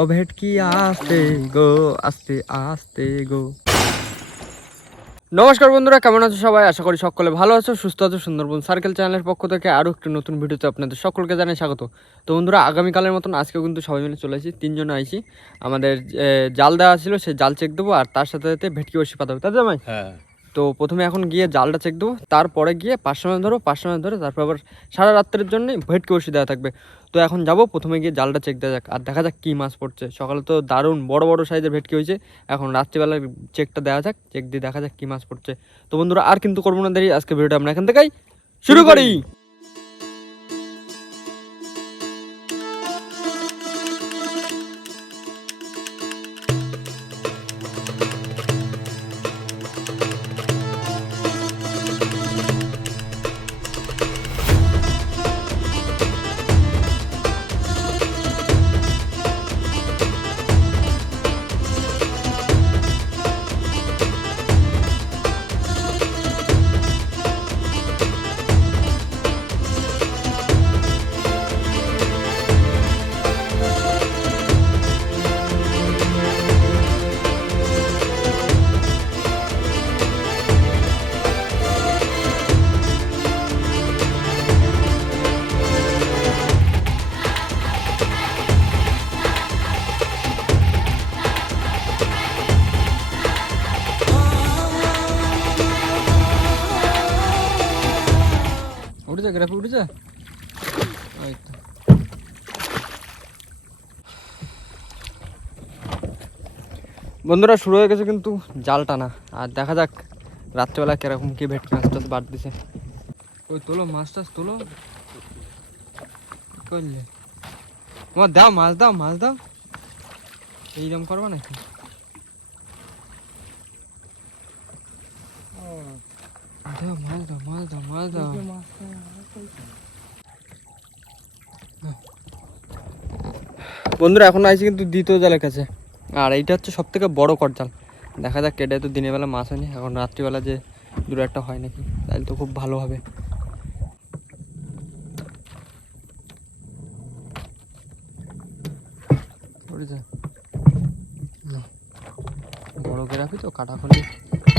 ও ভেটকি আস্তে গো আস্তে আস্তে গো। নমস্কার বন্ধুরা কেমন আছো সবাই? আশা করি সকলে ভালো আছো সুস্থ আছো সুন্দরবন সার্কেল চ্যানেলের পক্ষ থেকে আরও একটি নতুন ভিডিওতে আপনাদের সকলকে জানাই স্বাগত। তো বন্ধুরা আগামীকালের মতন আজকেও কিন্তু সবাই মিলে চলে আসি তিনজন আইছি আমাদের জাল দেওয়া ছিল সেই জাল চেক দেবো আর তার সাথে সাথে ভেটকি বসে পাতা হবে। তাই জামাই? হ্যাঁ। তো প্রথমে এখন গিয়ে জালটা চেক দেবো, তারপরে গিয়ে পাঁচশো মাছ ধরো পাঁচশো মাছ ধরে তারপর আবার সারা রাত্রের জন্য ভেটকে বসে দেওয়া থাকবে। তো এখন যাব, প্রথমে গিয়ে জালটা চেক দেওয়া যাক, আর দেখা যাক কী মাছ পড়ছে। সকালে তো দারুণ বড় বড় সাইজের ভেটকি হয়েছে, এখন রাত্রিবেলার চেকটা দেওয়া যাক চেক দিয়ে দেখা যাক কী মাছ পড়ছে। তো বন্ধুরা, আর কিন্তু করব না দেরি, আজকে ভিডিওটা আমরা এখান থেকেই শুরু করি। বন্ধুরা শুরু হয়ে গেছে কিন্তু জাল টানা। আর দেখা যাক রাত্রেবেলা কীরকম কি ভেটকি মাছ টাছ বাদ দিছে। ওই তোলো মাছ টাছ তোলো। করলে? তোমার দাও মাছ দাও মাছ দাও। এইরকম করবা নাকি? দাও মাছ দাও মাছ দাও মাছ দাও। বন্ধুরা এখন আইছি কিন্তু দ্বিতীয় জালের কাছে। আর এইটা হচ্ছে সব থেকে বড় কট জাল দেখা যাক, কেটে তো দিনের বেলা মাছ হয়নি, এখন রাত্রিবেলা যে দূরে একটা হয় নাকি, তাহলে তো খুব ভালো হবে। বড় গ্রাফি তো কাটাখড়ি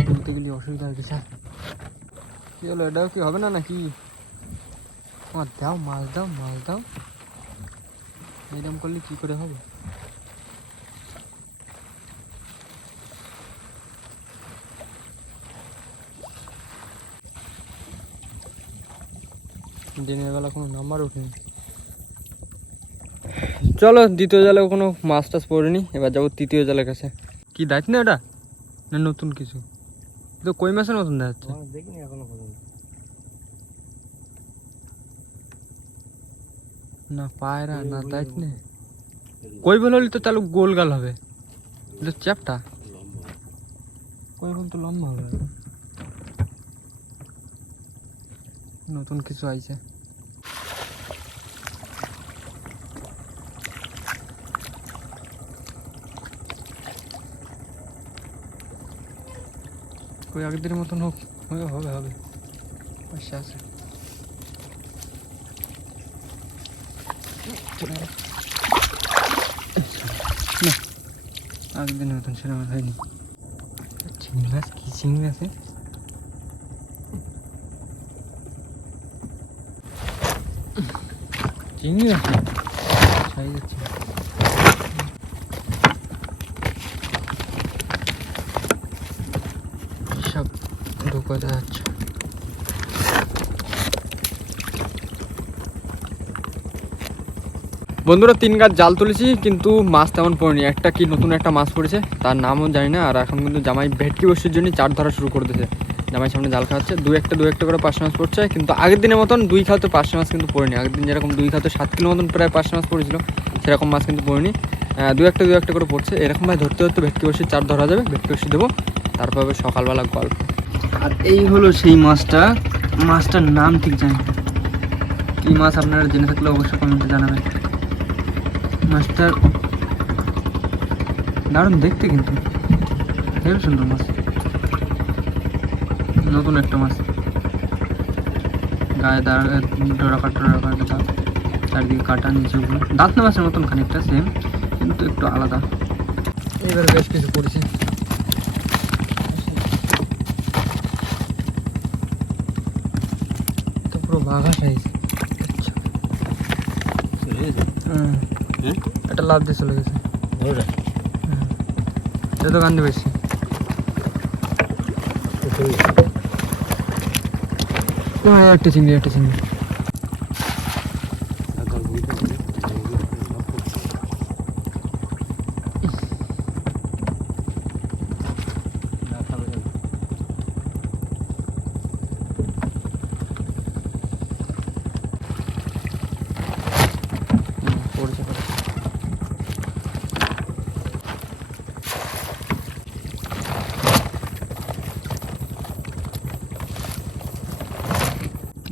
তুলতে গেলে অসুবিধা হয়ে গেছে। কি হলো, এটাও কি হবে না নাকি? আমার দাও, মাছ দাও মাছ দাও। এরকম করলে কি করে হবে? দিনের বেলা কোনো নাম্বার ওঠেনি। চলো দ্বিতীয় জালে কোনো মাছ টাছ পড়েনি এবার যাব তৃতীয় জালের কাছে। কি দায়িত্ব না এটা? না নতুন কিছু? তো কই মাছের মতন দেখা যাচ্ছে দেখিনি এখনও পর্যন্ত। না পায়রা না দায়িত্ব নেই। কই বল হলে তো তাহলে গোল গাল হবে। এটা চ্যাপটা? কই বল তো লম্বা হবে। নতুন কিছু আইছে। কই আগের মতন হোক। হবে হবে আচ্ছা আছে। আগের দিনের মতন সেরকম হয়নি। চিংড়ি মাছ কি চিংড়ি আছে চিংড়ি আছে সব ঢুকাতে যাচ্ছে। বন্ধুরা, তিন গাছ জাল তুলেছি, কিন্তু মাছ তেমন পড়েনি। একটা কি নতুন একটা মাছ পড়েছে, তার নামও জানি না, আর এখন কিন্তু জামাই ভেটকি বসির জন্য চার ধরা শুরু করে দিয়েছে। জামাই সামনে জাল খাওয়াচ্ছে, দু একটা দু একটা করে পাঁচশো মাছ পড়ছে, কিন্তু আগের দিনের মতন দুই খাওয়াতে পাঁচশো মাছ কিন্তু পড়েনি। আগের দিন যেরকম দুই খাওয়াতে সাত কিলো মতন প্রায় পাঁচশো মাছ পড়েছিল, সেরকম মাছ কিন্তু পড়েনি। দু একটা দু একটা করে পড়ছে। এরকমভাবে ধরতে ধরতে ভেটকি বসি চার ধরা যাবে, ভেটকি বসি দেবো, তারপর সকালবেলা গল্প। আর এই হলো সেই মাছটা। মাছটার নাম ঠিক জানি। কি মাছ আপনারা জেনে থাকলে অবশ্যই কমেন্টে জানাবেন। মাছটার দারুণ দেখতে কিন্তু। হেবি সুন্দর মাছ। নতুন একটা মাছ। গায়ে ডোরা কাটা ডোরা কাটা দাঁত। চারিদিকে কাটা, নিচে দাঁত না মাছের মতন খানিকটা সেম কিন্তু একটু আলাদা। এবার বেশ কিছু পড়েছি তো পুরো বাঘা সাইজ এটা লাভ দিয়ে চলে গেছে। সে তো কান্দে বেশি একটা চিংড়ি একটা চিংড়ি হুম, পড়েছে পড়েছে।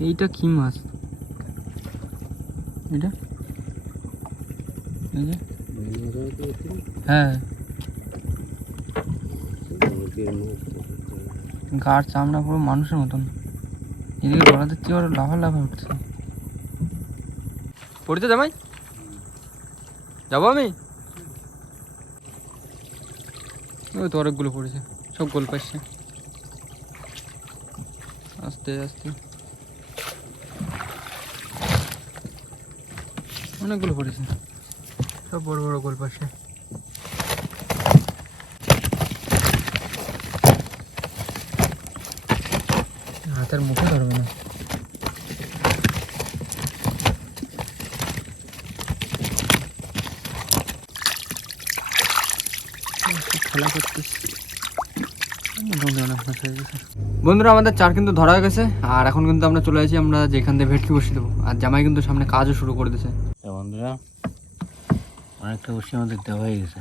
এইটা কি মাছ এটা হ্যাঁ। গার চামড়া পুরো মানুষের মতন। এদিকে গলা দিচ্ছি ওর লাফা লাফা উঠছে। পড়তে জামাই? যাব আমি? ওই তো অনেকগুলো পড়েছে, সব গোল পাচ্ছে। আস্তে আস্তে। অনেকগুলো পড়েছে। সব বড় বড় গোল পাশে। হাতের মুখে ধরবে না। খেলা করতেছি। বন্ধুরা আমাদের চার কিন্তু ধরা হয়ে গেছে আর এখন কিন্তু আমরা চলে আসি আমরা যেখান থেকে ভেটকি বসিয়ে দেবো। আর জামাই কিন্তু সামনে কাজও শুরু করে দিয়েছে। অনেকটা বসে আমাদের দেওয়া হয়ে গেছে।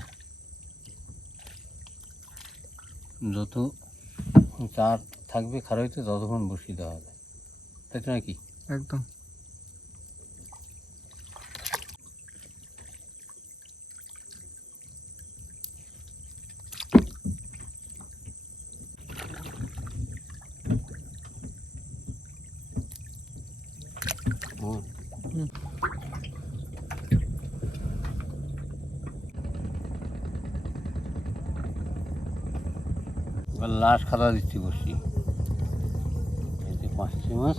যত চার থাকবে খারাপ হইতে ততক্ষণ বসিয়ে দেওয়া হবে। তাই নাকি? একদম হুম হুম। লাশ খাতা দিচ্ছি এই পাঁচটি মাছ।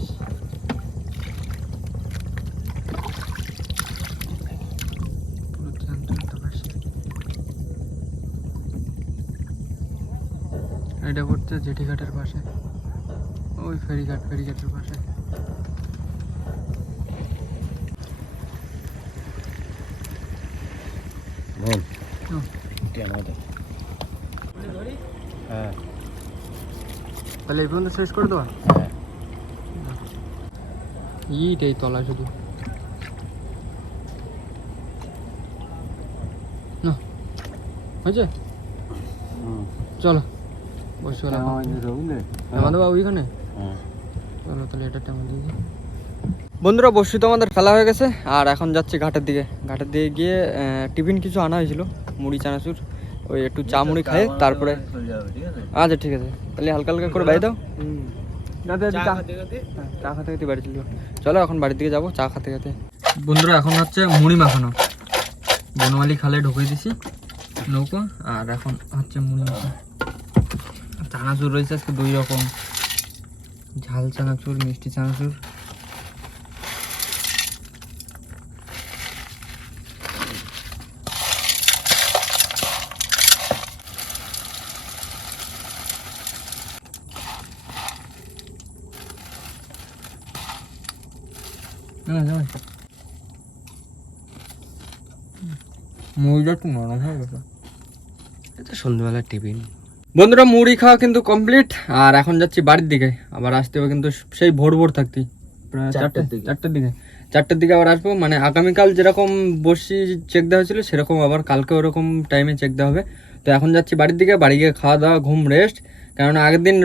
এটা পড়ছে জেঠিঘাটের পাশে ওই ফেরিঘাট ফেরিঘাটের পাশে হুম। তাহলে এই পর্যন্ত শেষ করে দেওয়া? হ্যাঁ। ইটাই তলা শুধু। না হয়েছে? চলো বসে গেলাম আমাদের বাবু এখানে? হ্যাঁ। চলো তাহলে এটা দিয়ে বন্ধুরা বসি তো আমাদের খেলা হয়ে গেছে। আর এখন যাচ্ছি ঘাটের দিকে। ঘাটের দিকে গিয়ে টিফিন কিছু আনা হয়েছিল মুড়ি চানাচুর। ওই একটু চা মুড়ি খাই তারপরে চলে যাবে ঠিক আছে আচ্ছা ঠিক আছে। তাহলে হালকা হালকা করে বাড়ি দাও। চা হ্যাঁ, চা খেতে খেতে বাড়ি চলে চলো এখন বাড়ির দিকে যাব চা খাতে খেতে। বন্ধুরা এখন হচ্ছে মুড়ি মাখানো। বনমালি খালে ঢুকে দিছি নৌকো আর এখন হচ্ছে মুড়ি মাখা। চানাচুর রয়েছে আজকে দুই রকম। ঝাল চানাচুর মিষ্টি চানাচুর না, না, না। মুড়িটা একটু নরম হয়ে গেছে। এটা সন্ধ্যেবেলা টিফিন। বন্ধুরা মুড়ি খাওয়া কিন্তু কমপ্লিট আর এখন যাচ্ছি বাড়ির দিকে। আবার আসতে হবে কিন্তু সেই ভোর ভোর থাকতি চারটার চারটের দিকে। চারটের দিকে। চারটের দিকে আবার আসব। মানে আগামীকাল যেরকম বসি চেক দেওয়া হয়েছিল সেরকম আবার কালকে ওরকম টাইমে চেক দেওয়া হবে। তো এখন যাচ্ছি বাড়ির দিকে বাড়ি গিয়ে খাওয়া দাওয়া ঘুম রেস্ট কারণ আগের দিন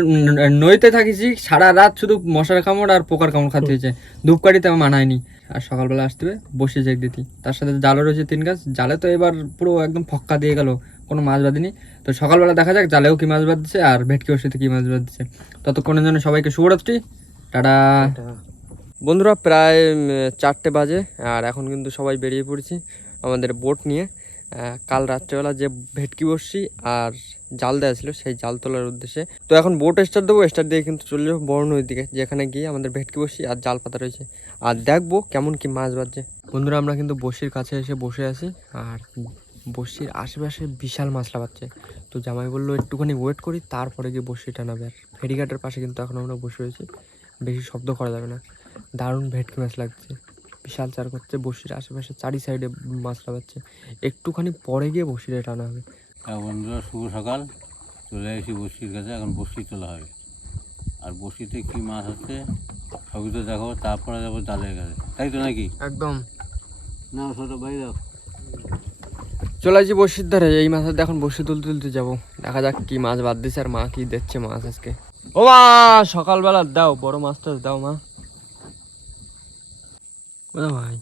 নইতে থাকিছি সারা রাত শুধু মশার কামড় আর পোকার কামড় খাতে হয়েছে। ধূপকাঠিতে আমার মানায়নি আর সকালবেলা আসতে হবে বসে চেক দিতি। তার সাথে জালও রয়েছে তিন গাছ জালে তো এবার পুরো একদম ফক্কা দিয়ে গেল কোনো মাছ বাঁধেনি। তো সকালবেলা দেখা যাক জালেও কি মাছ বাঁধছে আর ভেটকি ওষুধে কি মাছ বাঁধছে। ততক্ষণের জন্য সবাইকে শুভরাত্রি টাটা। বন্ধুরা প্রায় চারটে বাজে আর এখন কিন্তু সবাই বেরিয়ে পড়েছি আমাদের বোট নিয়ে। কাল রাত্রেবেলা যে ভেটকি বসছি আর জাল দেওয়া ছিল, সেই জাল তোলার উদ্দেশ্যে। তো এখন বোট স্টার্ট দেবো স্টার্ট দিয়ে কিন্তু চলে যাব বড় নদীর দিকে, যেখানে গিয়ে আমাদের ভেটকি বসছি আর জাল পাতা রয়েছে। আর দেখব কেমন কি মাছ বাজছে। বন্ধুরা, আমরা কিন্তু বসির কাছে এসে বসে আছি আর বসির আশেপাশে বিশাল মাছলা পাচ্ছে তো জামাই বলল, একটুখানি ওয়েট করি, তারপরে গিয়ে বসি টানাবে আর ফেরিঘাটের পাশে কিন্তু এখন আমরা বসে রয়েছি। বেশি শব্দ করা যাবে না। দারুণ ভেটকি মাছ লাগছে। বিশাল চার করছে বসির আশেপাশে চারি সাইডে মাছ লাগাচ্ছে। একটুখানি পরে গিয়ে বসিরে টানা হবে। তা বন্ধুরা শুভ সকাল। চলে এসেছি বসির কাছে এখন বসি তোলা হবে। আর বসিতে কি মাছ হচ্ছে সবই তো দেখো তারপরে যাব জালের কাছে। তাই তো নাকি? একদম। না ছোটো ভাই দাও। চলে আসি বসির ধারে এই মাছের এখন বসি তুলতে তুলতে যাব। দেখা যাক কি মাছ বাদ দিছে আর মা কি দিচ্ছে মাছ আজকে। ও মা সকালবেলা দাও বড় মাছটা দাও মা। কোথা ভাই?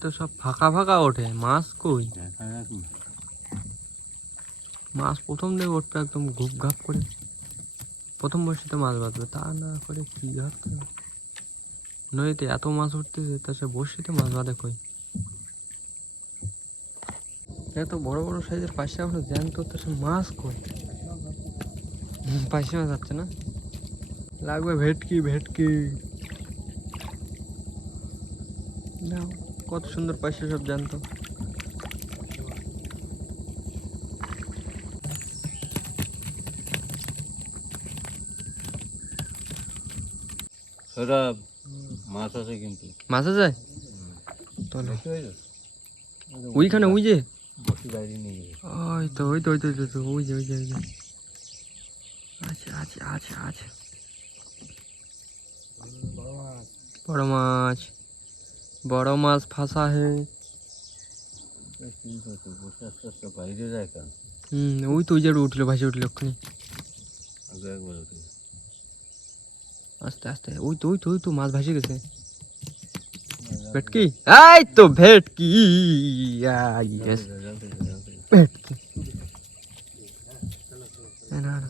তো সব ফাঁকা ফাঁকা ওঠে মাছ কই। মাছ প্রথম দিয়ে ওঠবে একদম ঘুপ ঘাপ করে। প্রথম বসিতে মাছ বাঁধবে তা না করে কি করে। নদীতে এত মাছ উঠতেছে তা সে বসিতে মাছ বাঁধে কই? এত বড় বড় সাইজের পাশে আমরা জ্যান্ত তো সে মাছ কই। পাশে মাছ যাচ্ছে না? লাগবে ভেটকি ভেটকি। নাও, কত সুন্দর পাশে সব জানতো। মাছ আছে কিন্তু। মাছ আছে? ওইখানে ওই যে? ওই তো ওই তো ওই তো ওই যে ওই যে যে। বড় মাছ। বড় মাছ ফাঁসা হে কিন্তু তো বসে আস্তে আস্তে বাইরে যায় কেন হুম ওই তো ওই যে উঠল ভাসে উঠল ওখানে আগে একবার উঠে আস্তে আস্তে ওই তো ওই তো ওই তো মাছ ভাসে গেছে ভেটকি এই তো ভেটকি ইয়েস ভেটকি না না না।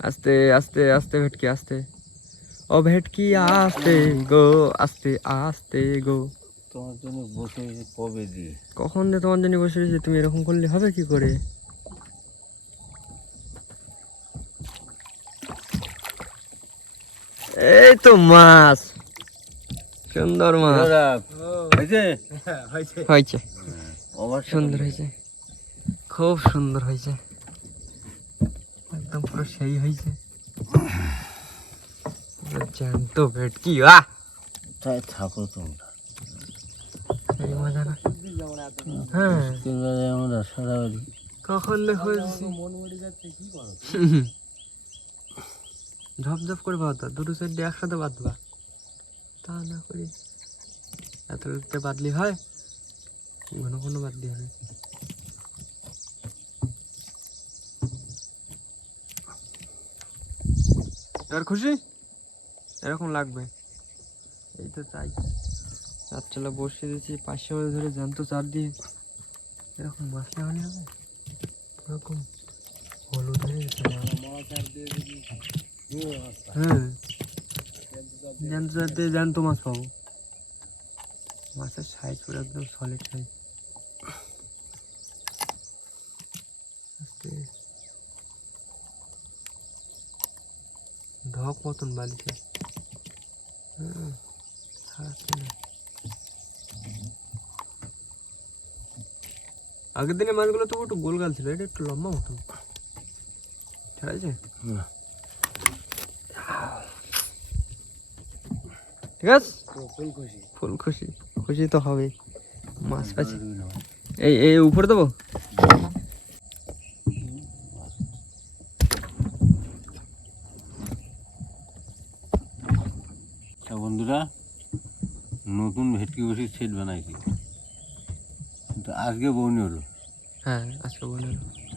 আস্তে আস্তে আস্তে ভেটকি আস্তে ও ভেটকি আস্তে গো আস্তে আস্তে গো। তোমার জন্য বসে কবে দিয়ে কখন যে তোমার জন্য বসে রয়েছে তুমি এরকম করলে হবে কি করে? এই তো মাছ। সুন্দর মাছ। হয়েছে? হয়েছে। অবাক সুন্দর হয়েছে। খুব সুন্দর হয়েছে। একদম পুরো সেই হয়েছে। জ্যান্ত ভেটকি তাই থাকো তোমরা। এই মজা না? হ্যাঁ। বিকেলবেলায় আমরা সারা বাড়ি কখন দেখো ঝপঝপ করে বাঁধবা দুটো সাইড একসাথে বাঁধবা তা না করি এত বাদলি হয়? ঘন ঘন বাদলি হবে এবার খুশি? এরকম লাগবে। এই তো চাই চার চালা বসিয়ে দিয়েছি পাঁচশো মাছ ধরে জ্যান্ত চার দিয়ে এরকম মশলা হলে হবে? এরকম হলুদ হয়ে গেছে। হ্যাঁ। জ্যান্ত চার দিয়ে জ্যান্ত মাছ পাবো। মাছের সাইজ পুরো একদম সলিড সাইজ ঢক মতন বালিতে আগের দিনের মাছগুলো তো একটু গোলগাল ছিল এটা একটু লম্বা ছাড়াইছে না। ঠিক আছে? ফুল খুশি খুশি তো হবে মাছ পাচ্ছি। এই এই উপরে দেবো তা বন্ধুরা নতুন সেট বানাইছি। কিন্তু আজকে বৌনি হলো। হ্যাঁ আজকে বলে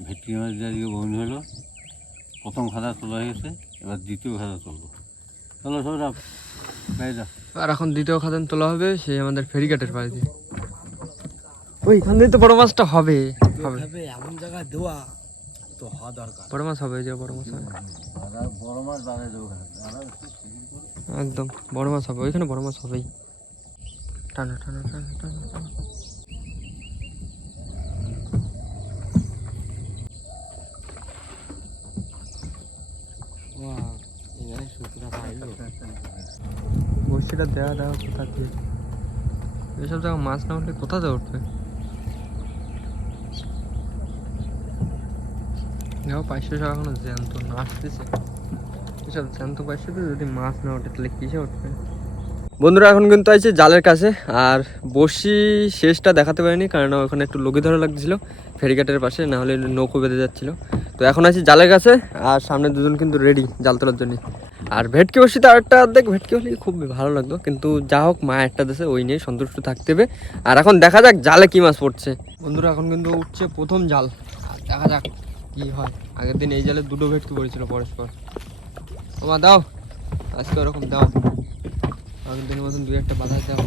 ভেটকি মাছ দিয়ে আজকে বৌনি হলো। প্রথম খাতা তোলা হয়ে গেছে এবার দ্বিতীয় খাতা তুলবো। চলো সৌরভ আর এখন দ্বিতীয় খাদান তোলা হবে সেই আমাদের ফেরিঘাটের পাশ দিয়ে। ওইখান দিয়ে তো বড় মাছটা হবে। হবে। এমন জায়গায় দেওয়া তো হওয়া দরকার। বড় মাছ হবে যে বড় মাছ হবে। বড় মাছ একদম বড় মাছ হবে ওইখানে বড় মাছ হবেই। টানো টানো টানো টানো টানো। বড়শিটা দেওয়া দেওয়া কোথা দিয়ে এসব জায়গা মাছ না উঠলে কোথা দিয়ে উঠবে? দেখো পাঁচশো এখনও জ্যান্ত না আসতেছে এসব জ্যান্ত পাঁচশো যদি মাছ না ওঠে তাহলে কিসে উঠবে? বন্ধুরা, এখন কিন্তু আছে জালের কাছে। আর বসি শেষটা দেখাতে পারিনি, কারণ ওখানে একটু লগি ধরা লাগছিল ফেরিঘাটের পাশে, না হলে নৌকো বেঁধে যাচ্ছিল। তো এখন আছি জালের কাছে, আর সামনে দুজন কিন্তু রেডি জাল তোলার জন্য। আর ভেটকি বসিতে আরেকটা অর্ধেক ভেটকি হলে খুব ভালো লাগতো, কিন্তু যা হোক, মা একটা দেশে ওই নিয়ে সন্তুষ্ট থাকতে হবে। আর এখন দেখা যাক জালে কি মাছ পড়ছে। বন্ধুরা, এখন কিন্তু উঠছে প্রথম জাল। আর দেখা যাক কি হয়। আগের দিন এই জালে দুটো ভেটকি পড়েছিল পরস্পর। তোমার দাও। আজকে ওরকম দাও। আগের দিনের মতন দুই একটা বাধা দাও।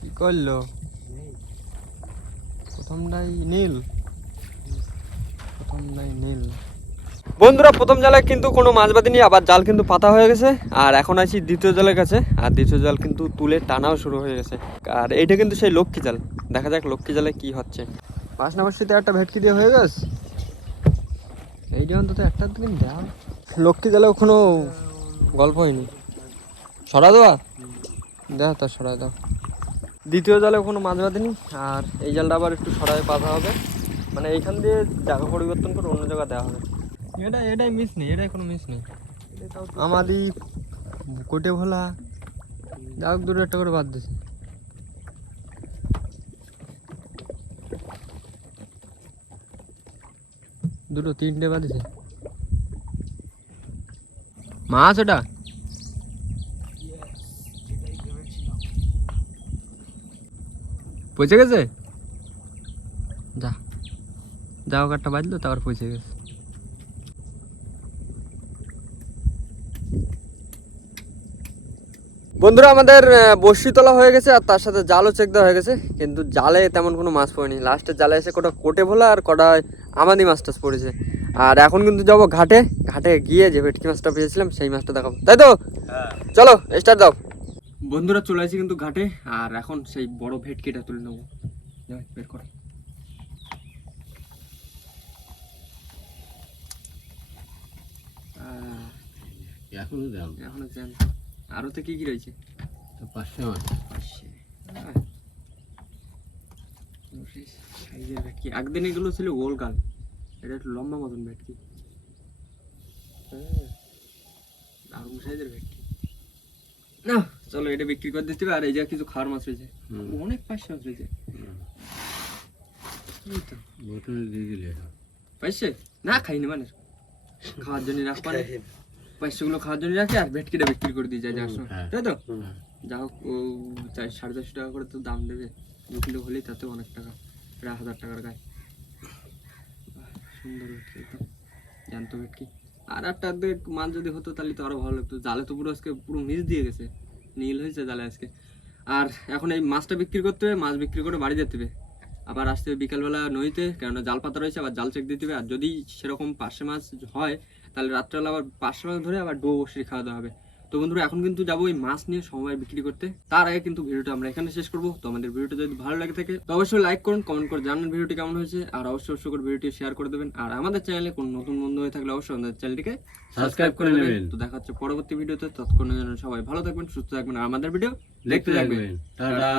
কি করল? প্রথমটাই নীল। প্রথমটাই নীল। বন্ধুরা প্রথম জালে কিন্তু কোনো মাছ বাঁধেনি আবার জাল কিন্তু পাতা হয়ে গেছে। আর এখন আছি দ্বিতীয় জালের কাছে আর দ্বিতীয় জাল কিন্তু তুলে টানাও শুরু হয়ে গেছে। আর এইটা কিন্তু সেই লক্ষ্মী জাল। দেখা যাক লক্ষ্মী জালে কি হচ্ছে। পাঁচ নম্বর শীতে একটা ভেটকি দিয়ে হয়ে গেছে। এইটা অন্তত একটা দিন দেওয়া লক্ষ্মী জালেও কোনো গল্প হয়নি। সরা দেওয়া দেওয়া তো সরা দাও। দ্বিতীয় জালে কোনো মাছ বাঁধেনি আর এই জালটা আবার একটু সরাই বাঁধা হবে। মানে এইখান দিয়ে জায়গা পরিবর্তন করে অন্য জায়গা দেওয়া হবে। এটা এটাই মিস নেই এটাই কোনো মিস নেই। আমাদি কোটে ভোলা যা হোক দুটো একটা করে বাদ দিছে। দুটো তিনটে বাদ দিছে মাছ ওটা পৌঁছে গেছে যা যাও কাঠটা বাজলো তারপর পৌঁছে গেছে বন্ধুরা আমাদের বড়শি তোলা হয়ে গেছে আর তার সাথে জালও চেক দেওয়া হয়ে গেছে। কিন্তু জালে তেমন কোনো মাছ পড়েনি। লাস্টে জালে এসে কটা কোটে ভোলা আর কটা আমাদি মাছ টাছ পড়েছে। আর এখন কিন্তু যাব ঘাটে। ঘাটে গিয়ে যে ভেটকি মাছটা পেয়েছিলাম সেই মাছটা দেখাবো। তাই তো? চলো স্টার্ট দাও। বন্ধুরা চলে আসি কিন্তু ঘাটে। আর এখন সেই বড় ভেটকিটা তুলে নেব। বের করো। এখনও দাম এখনও জ্যাম। আরও তো কি কি রয়েছে পাঁচশো মাছ সাইজের ভেটকি একদিন এগুলো ছিল গোল গাল। এটা একটু লম্বা মতন ভেটকি হ্যাঁ, দারুণ সাইজের ভেটকি না চলো এটা বিক্রি করে দিতে হবে। আর এই যে কিছু খাওয়ার মাছ রয়েছে। অনেক পাঁচশো মাছ রয়েছে। পাইছে না খাইনি মানে। খাওয়ার জন্য রাখবা না পয়সাগুলো খাওয়ার জন্য রাখি আর ভেটকিটা বিক্রি করে দিয়ে যায় সময় হ্যাঁ। তাই তো? যা হোক ও চার সাড়ে চারশো টাকা করে তো দাম দেবে। দু কিলো হলেই তাতে অনেক টাকা প্রায় হাজার টাকার গায়ে। সুন্দর ভেটকি একদম জ্যান্ত ভেটকি। আর একটা অর্ধেক মাছ যদি হতো তাহলে তো আরও ভালো লাগতো। জালে তো পুরো আজকে পুরো মিস দিয়ে গেছে। নীল হয়েছে জালে আজকে। আর এখন এই মাছটা বিক্রি করতে হবে মাছ বিক্রি করে বাড়ি যেতে হবে। আবার আসতে হবে বিকালবেলা নদীতে কেননা জাল পাতা রয়েছে আবার জাল চেক দিতে হবে। আর যদি সেরকম পার্শে মাছ হয় তাহলে রাত্রেবেলা আবার পার্শে মাছ ধরে আবার ডো বসে খাওয়া দাওয়া হবে। তো বন্ধুরা এখন কিন্তু যাব ওই মাছ নিয়ে সময় বিক্রি করতে। তার আগে কিন্তু ভিডিওটা আমরা এখানে শেষ করব। তো আমাদের ভিডিওটা যদি ভালো লাগে থাকে তো অবশ্যই লাইক করুন কমেন্ট করে জানান ভিডিওটি কেমন হয়েছে আর অবশ্যই অবশ্যই করে ভিডিওটি শেয়ার করে দেবেন। আর আমাদের চ্যানেলে কোনো নতুন বন্ধু হয়ে থাকলে অবশ্যই আমাদের চ্যানেলটিকে সাবস্ক্রাইব করে নেবেন। তো দেখা হচ্ছে পরবর্তী ভিডিওতে ততক্ষণের জন্য সবাই ভালো থাকবেন সুস্থ থাকবেন আর আমাদের ভিডিও দেখতে থাকবেন। টাটা।